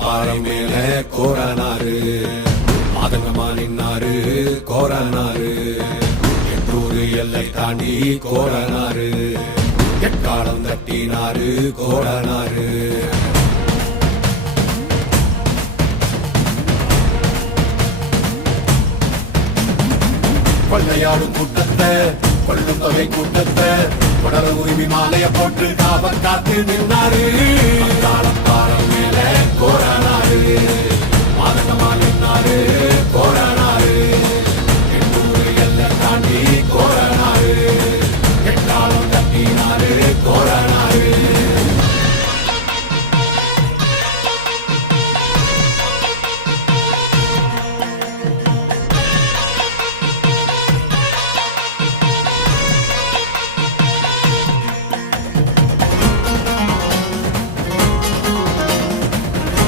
பாறை மேல கோரனாரு மாதங்கமா நின்னாரு கோரனாரு எட்டூரு எல்லை தாண்டி கோரனாரு எக்காலம் தட்டினாரு கோரனாரு கொள்ளையாடும் கூட்டத்தை கொள்ளும் தொகை கூட்டத்தை தொடர உரிமை மாலைய போட்டு காவல் காத்து நின்றாரு.